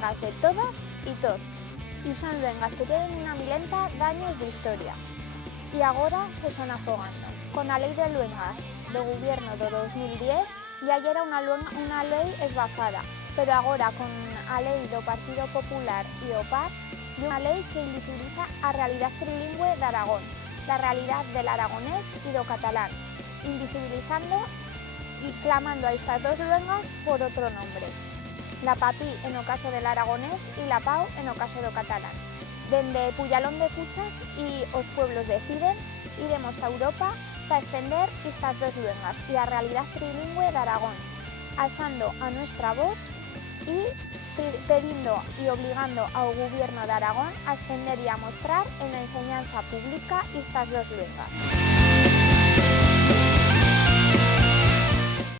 luengas de todas y todos, y son luengas que tienen una milenta d'años de historia. Y agora se son afogando. Con la ley de luengas do gobierno do 2010 ya era una ley esbazada, pero agora con a lei do Partido Popular e o PAR é unha lei que invisibiliza a realidad trilingüe de Aragón, la realidad del aragonés y do catalán, invisibilizando y clamando a estas dos luengas por otro nombre. La PAPI en o caso del aragonés y la PAU en o caso do catalán. Dende Puyalón de Cuchas y os pueblos deciden, iremos a Europa para extender estas dos luengas y a realidad trilingüe de Aragón, alzando a nuestra voz y pidiendo y obligando al gobierno de Aragón a extender y a mostrar en la enseñanza pública estas dos luengas.